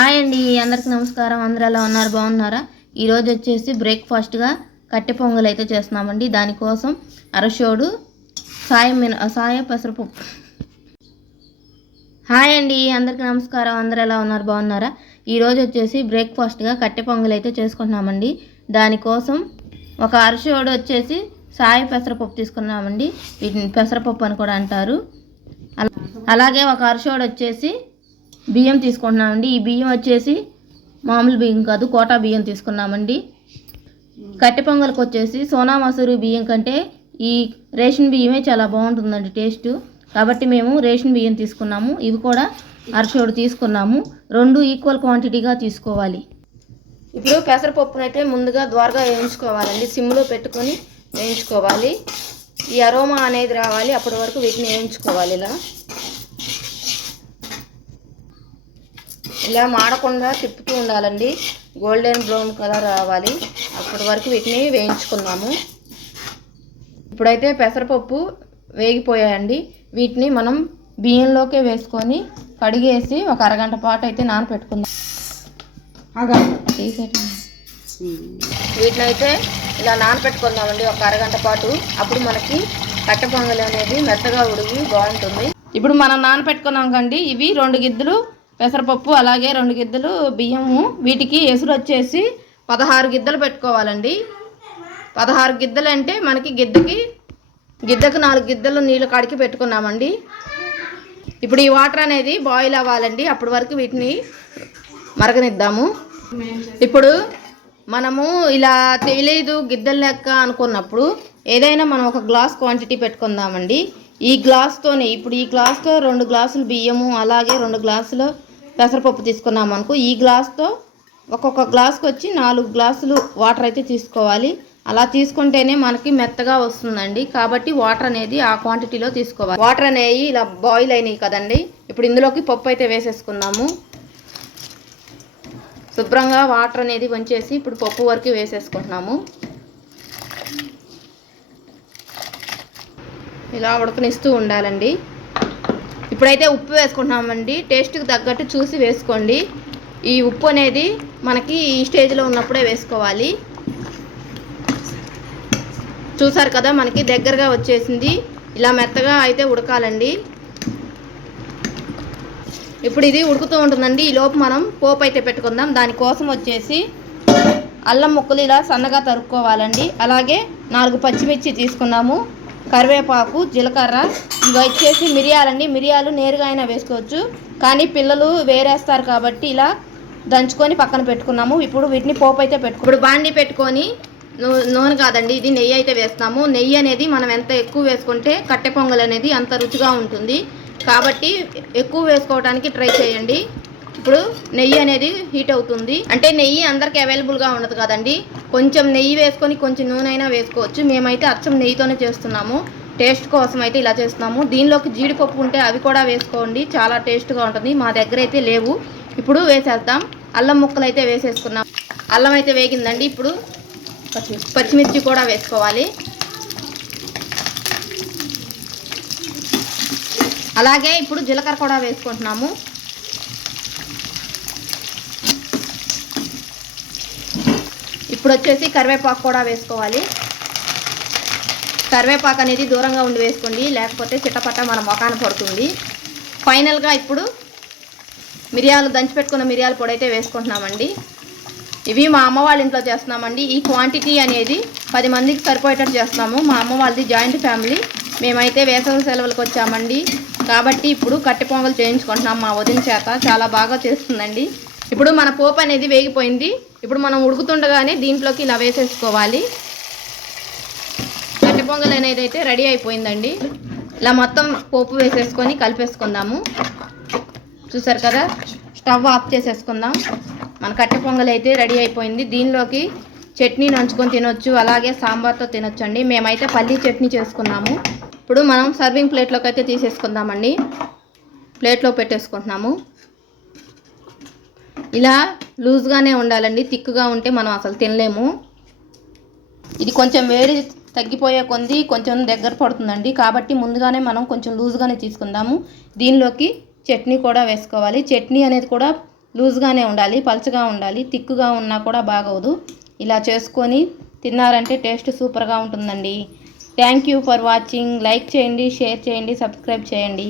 Hi అండి అందరికీ నమస్కారం. అందరూ ఎలా ఉన్నారు? బాగున్నారా? ఈరోజు వచ్చేసి బ్రేక్ఫాస్ట్గా కట్టె పొంగల్ అయితే చేస్తున్నామండి. దానికోసం అరషోడు సాయం మిన సాయ పెసరపప్పు. హాయ్ అండి అందరికీ నమస్కారం. అందరూ ఎలా ఉన్నారు? బాగున్నారా? ఈరోజు వచ్చేసి బ్రేక్ఫాస్ట్గా కట్టె పొంగల్ అయితే చేసుకుంటున్నామండి. దానికోసం ఒక అరషోడు వచ్చేసి సాయ పెసరపప్పు తీసుకున్నామండి. వీటిని పెసరపప్పు అని కూడా అంటారు. అలా- అలాగే ఒక అరషోడు వచ్చేసి బియ్యం తీసుకుంటున్నామండి. ఈ బియ్యం వచ్చేసి మామూలు బియ్యం కాదు కోటా బియ్యం తీసుకున్నామండి. కట్టె పొంగల్కి వచ్చేసి సోనా మసూరి బియ్యం కంటే ఈ రేషన్ బియ్యమే చాలా బాగుంటుందండి టేస్ట్. కాబట్టి మేము రేషన్ బియ్యం తీసుకున్నాము. ఇవి కూడా అరచోడు తీసుకున్నాము. రెండు ఈక్వల్ క్వాంటిటీగా తీసుకోవాలి. ఇప్పుడు పెసరపప్పునైతే ముందుగా ద్వారగా వేయించుకోవాలండి. సిమ్లో పెట్టుకొని వేయించుకోవాలి. ఈ అరోమా అనేది రావాలి. అప్పటి వరకు వీటిని వేయించుకోవాలి ఇలా. ఇలా మాడకుండా తిప్పుతూ ఉండాలండి. గోల్డెన్ బ్రౌన్ కలర్ రావాలి. అప్పటి వరకు వీటిని వేయించుకున్నాము ఇప్పుడైతే పెసరపప్పు వేగిపోయాయండి. వీటిని మనం బియ్యంలోకే వేసుకొని కడిగేసి ఒక అరగంట పాటు అయితే నానపెట్టుకుందాం. అయితే ఇలా నానపెట్టుకుందామండి ఒక అరగంట పాటు. అప్పుడు మనకి కట్టె పొంగలి అనేది మెత్తగా ఉడిగి బాగుంటుంది. ఇప్పుడు మనం నానపెట్టుకున్నాం కండి. ఇవి రెండు గిద్దలు పెసరపప్పు అలాగే రెండు గిద్దలు బియ్యము. వీటికి ఎసురు వచ్చేసి పదహారు గిద్దలు పెట్టుకోవాలండి. పదహారు గిద్దలు అంటే మనకి గిద్దకి గిద్దకు నాలుగు గిద్దలు నీళ్ళు కాడికి పెట్టుకున్నామండి. ఇప్పుడు ఈ వాటర్ అనేది బాయిల్ అవ్వాలండి. అప్పటి వరకు వీటిని మరగనిద్దాము. ఇప్పుడు మనము ఇలా తెలియదు గిద్దలు లెక్క అనుకున్నప్పుడు ఏదైనా మనం ఒక గ్లాస్ క్వాంటిటీ పెట్టుకుందామండి. ఈ గ్లాస్తోనే ఇప్పుడు ఈ గ్లాస్తో రెండు గ్లాసులు బియ్యము అలాగే రెండు గ్లాసులు పెసరపప్పు తీసుకున్నాం అనుకో ఈ గ్లాస్తో ఒక్కొక్క గ్లాస్కి వచ్చి నాలుగు గ్లాసులు వాటర్ అయితే తీసుకోవాలి. అలా తీసుకుంటేనే మనకి మెత్తగా వస్తుందండి. కాబట్టి వాటర్ అనేది ఆ క్వాంటిటీలో తీసుకోవాలి. వాటర్ అనేవి ఇలా బాయిల్ అయినాయి కదండి. ఇప్పుడు ఇందులోకి పప్పు అయితే వేసేసుకుందాము. శుభ్రంగా వాటర్ అనేది వంచేసి ఇప్పుడు పప్పు వరకు వేసేసుకుంటున్నాము. ఇలా ఉడకనిస్తూ ఉండాలండి. ఇప్పుడైతే ఉప్పు వేసుకుంటున్నామండి. టేస్ట్కి తగ్గట్టు చూసి వేసుకోండి. ఈ ఉప్పు అనేది మనకి ఈ స్టేజ్లో ఉన్నప్పుడే వేసుకోవాలి. చూసారు కదా మనకి దగ్గరగా వచ్చేసింది. ఇలా మెత్తగా అయితే ఉడకాలండి. ఇప్పుడు ఇది ఉడుకుతూ ఉంటుందండి. ఈ లోపు మనం పోపు అయితే పెట్టుకుందాం. దానికోసం వచ్చేసి అల్లం ముక్కలు ఇలా సన్నగా తరుక్కోవాలండి. అలాగే నాలుగు పచ్చిమిర్చి తీసుకున్నాము. కరివేపాకు జీలకర్ర ఇవి వచ్చేసి మిరియాలండి. మిరియాలు నేరుగా అయినా వేసుకోవచ్చు. కానీ పిల్లలు వేరేస్తారు కాబట్టి ఇలా దంచుకొని పక్కన పెట్టుకున్నాము. ఇప్పుడు వీటిని పోపు అయితే పెట్టుకు ఇప్పుడు బాండి పెట్టుకొని నూనె కాదండి ఇది నెయ్యి అయితే వేస్తాము నెయ్యి అనేది మనం ఎంత ఎక్కువ వేసుకుంటే కట్టె పొంగల్ అనేది అంత రుచిగా ఉంటుంది. కాబట్టి ఎక్కువ వేసుకోవడానికి ట్రై చేయండి. ఇప్పుడు నెయ్యి అనేది హీట్ అవుతుంది. అంటే నెయ్యి అందరికి అవైలబుల్గా ఉండదు కదండి. కొంచెం నెయ్యి వేసుకొని కొంచెం నూనె అయినా వేసుకోవచ్చు. మేమైతే అచ్చం నెయ్యితోనే చేస్తున్నాము. టేస్ట్ కోసం అయితే ఇలా చేస్తున్నాము. దీనిలోకి జీడిపప్పు ఉంటే అవి కూడా వేసుకోండి. చాలా టేస్ట్గా ఉంటుంది. మా దగ్గర అయితే లేవు. ఇప్పుడు వేసేద్దాం. అల్లం ముక్కలు అయితే వేసేసుకున్నాం. అల్లం అయితే వేగిందండి. ఇప్పుడు పచ్చిమిర్చి. పచ్చిమిర్చి కూడా వేసుకోవాలి. అలాగే ఇప్పుడు జీలకర్ర కూడా వేసుకుంటున్నాము. ఇప్పుడు వచ్చేసి కరివేపాకు కూడా వేసుకోవాలి. కరివేపాకు అనేది దూరంగా ఉండి వేసుకోండి లేకపోతే చిట్టపట్ట మన మొఖాన పడుతుంది. ఫైనల్గా ఇప్పుడు మిరియాలు దంచి పెట్టుకున్న మిరియాల పొడి అయితే వేసుకుంటున్నామండి. ఇవి మా అమ్మ వాళ్ళ ఇంట్లో చేస్తున్నామండి. ఈ క్వాంటిటీ అనేది పది మందికి సరిపోయేటట్టు చేస్తున్నాము. మా అమ్మ వాళ్ళది జాయింట్ ఫ్యామిలీ. మేమైతే వేసవి సెలవులకు వచ్చామండి. కాబట్టి ఇప్పుడు కట్టె పొంగలు చేయించుకుంటున్నాం మా వదిన చేత. చాలా బాగా చేస్తుందండి. ఇప్పుడు మన పోపు అనేది వేగిపోయింది. ఇప్పుడు మనం ఉడుకుతుండగానే దీంట్లోకి ఇలా వేసేసుకోవాలి. కట్టె పొంగల్ అనేది అయితే రెడీ అయిపోయిందండి. ఇలా మొత్తం పోపు వేసేసుకొని కలిపేసుకుందాము. చూసారు కదా? స్టవ్ ఆఫ్ చేసేసుకుందాం. మన కట్టె పొంగల్ అయితే రెడీ అయిపోయింది. దీనిలోకి చట్నీ నంచుకొని తినొచ్చు అలాగే సాంబార్తో తినొచ్చు అండి మేమైతే పల్లీ చట్నీ చేసుకున్నాము. ఇప్పుడు మనం సర్వింగ్ ప్లేట్లోకి అయితే తీసేసుకుందామండి. ప్లేట్లో పెట్టేసుకుంటున్నాము. ఇలా లూజ్గానే ఉండాలండి తిక్కుగా ఉంటే మనం అసలు తినలేము. ఇది కొంచెం వేడి తగ్గిపోయే కొంది కొంచెం దగ్గర పడుతుందండి. కాబట్టి ముందుగానే మనం కొంచెం లూజ్గానే తీసుకుందాము. దీనిలోకి చట్నీ కూడా వేసుకోవాలి. చట్నీ అనేది కూడా లూజ్గానే ఉండాలి పలచగా ఉండాలి తిక్కుగా ఉన్నా కూడా బాగోదు. ఇలా చేసుకొని తిన్నారంటే టేస్ట్ సూపర్గా ఉంటుందండి. Thank you for watching. Like చేయండి షేర్ చేయండి సబ్స్క్రైబ్ చేయండి.